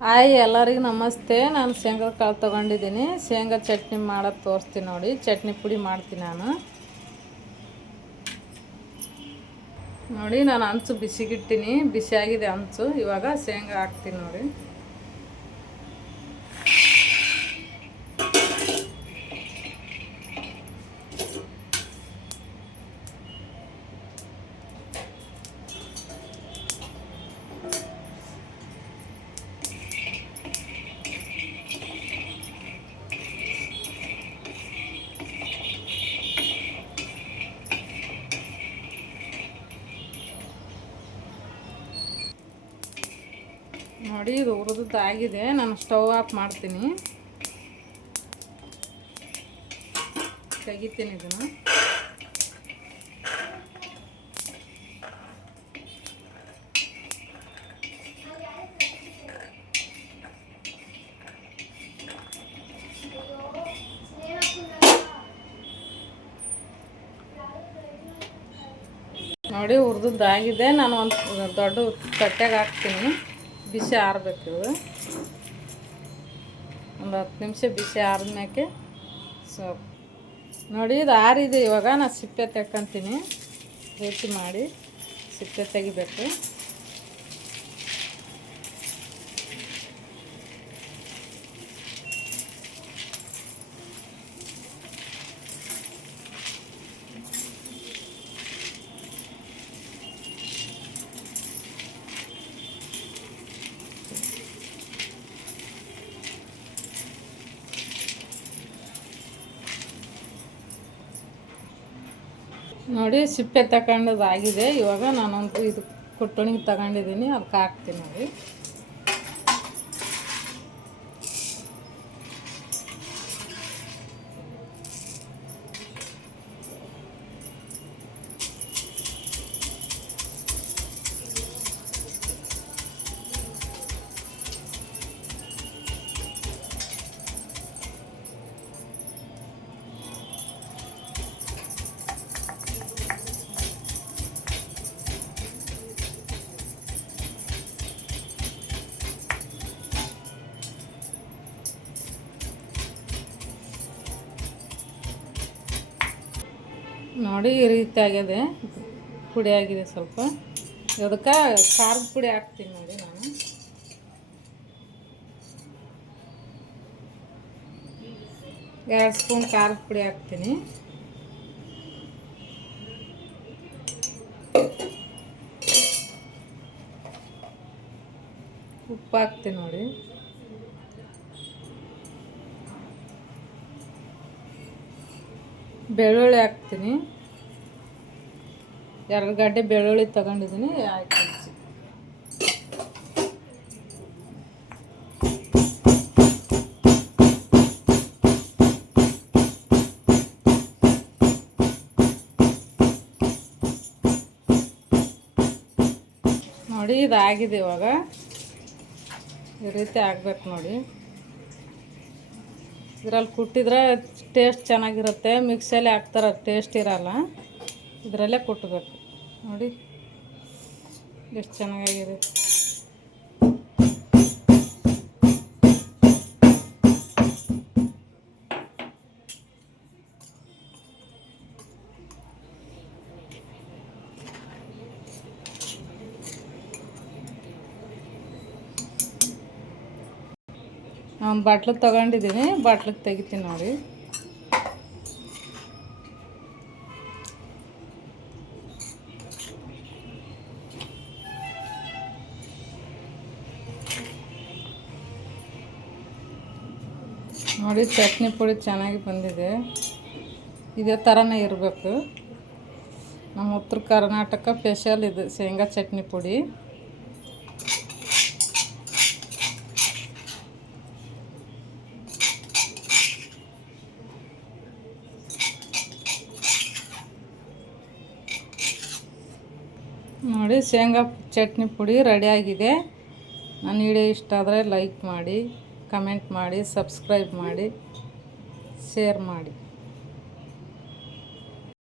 Hi ಎಲ್ಲರಿಗೂ ನಮಸ್ತೆ. ನಾನು ಶೇಂಗಾ ಕಾಳು ತೊಗೊಂಡಿದ್ದೀನಿ. ಶೇಂಗಾ ಚಟ್ನಿ ಮಾಡೋದು ತೋರಿಸ್ತೀನಿ ನೋಡಿ. ಚಟ್ನಿ ಪುಡಿ ಮಾಡ್ತೀನಿ ನಾನು ನೋಡಿ. ನಾನು ಹಂಚು ಬಿಸಿಗಿಟ್ಟಿನಿ, ಬಿಸಿಯಾಗಿದೆ ಹಂಚು. ಇವಾಗ ಶೇಂಗಾ ಹಾಕ್ತೀನಿ ನೋಡಿ. ನೋಡಿ ಇದು ಹುರಿದಾಗಿದೆ. ನಾನು ಸ್ಟವ್ ಆಫ್ ಮಾಡ್ತೀನಿ, ತೆಗಿತೀನಿ ಇದನ್ನು. ನೋಡಿ ಹುರಿದಾಗಿದೆ. ನಾನು ಒಂದು ದೊಡ್ಡ ತಟ್ಟೆಗೆ ಹಾಕ್ತೀನಿ, ಬಿಸಿ ಆರಬೇಕು. ಒಂದು 10 ನಿಮಿಷ ಬಿಸಿ ಆರಿದ್ಮೇಲೆ ನೋಡಿ ಇದು ಆರಿದೆ. ಇವಾಗ ನಾನು ಸಿಪ್ಪೆ ತೆಕ್ಕೊಂತೀನಿ. ರೀತಿ ಮಾಡಿ ಸಿಪ್ಪೆ ತೆಗಿಬೇಕು. ನೋಡಿ ಸಿಪ್ಪೆ ತಗೊಂಡದಾಗಿದೆ. ಇವಾಗ ನಾನೊಂದು ಇದು ಕುಟ್ಟಣಿಗೆ ತಗೊಂಡಿದ್ದೀನಿ, ಅದಕ್ಕೆ ಹಾಕ್ತೀನಿ ನೋಡಿ. ನೋಡಿ ಈ ರೀತಿ ಆಗಿದೆ, ಪುಡಿ ಆಗಿದೆ ಸ್ವಲ್ಪ. ಅದಕ್ಕೆ ಖಾರದ ಪುಡಿ ಹಾಕ್ತೀನಿ ನೋಡಿ. ನಾನು 2 ಸ್ಪೂನ್ ಖಾರದ ಪುಡಿ ಹಾಕ್ತೀನಿ. ಉಪ್ಪು ಹಾಕ್ತೀನಿ ನೋಡಿ. ಬೆಳ್ಳುಳ್ಳಿ ಹಾಕ್ತೀನಿ. 2 ಗಡ್ಡೆ ಬೆಳ್ಳುಳ್ಳಿ ತಗೊಂಡಿದ್ದೀನಿ, ಹಾಕ್ತೀನಿ. ನೋಡಿ ಇದಾಗಿದೆ. ಇವಾಗ ಈ ರೀತಿ ಆಗಬೇಕು ನೋಡಿ. ಇದರಲ್ಲಿ ಕುಟ್ಟಿದ್ರೆ ಟೇಸ್ಟ್ ಚೆನ್ನಾಗಿರುತ್ತೆ. ಮಿಕ್ಸಲ್ಲಿ ಹಾಕ್ತಾರೆ, ಟೇಸ್ಟ್ ಇರಲ್ಲ. ಇದರಲ್ಲೇ ಕುಟ್ಟಬೇಕು ನೋಡಿ, ಎಷ್ಟು ಚೆನ್ನಾಗಿದೆ. ನಾನು ಬಾಟ್ಲಿಗೆ ತಗೊಂಡಿದ್ದೀನಿ, ಬಾಟ್ಲಿಗೆ ತೆಗಿತೀನಿ ನೋಡಿ. ನೋಡಿ ಚಟ್ನಿ ಪುಡಿ ಚೆನ್ನಾಗಿ ಬಂದಿದೆ. ಇದೇ ಥರನೇ ಇರಬೇಕು. ನಮ್ಮ ಉತ್ತರ ಕರ್ನಾಟಕ ಸ್ಪೆಷಲ್ ಇದು ಶೇಂಗಾ ಚಟ್ನಿ ಪುಡಿ. ನೋಡಿ ಶೇಂಗಾ ಚಟ್ನಿ ಪುಡಿ ರೆಡಿಯಾಗಿದೆ. ನನ್ನ ವಿಡಿಯೋ ಇಷ್ಟ ಆದರೆ ಲೈಕ್ ಮಾಡಿ, ಕಮೆಂಟ್ ಮಾಡಿ, ಸಬ್ಸ್ಕ್ರೈಬ್ ಮಾಡಿ, ಶೇರ್ ಮಾಡಿ.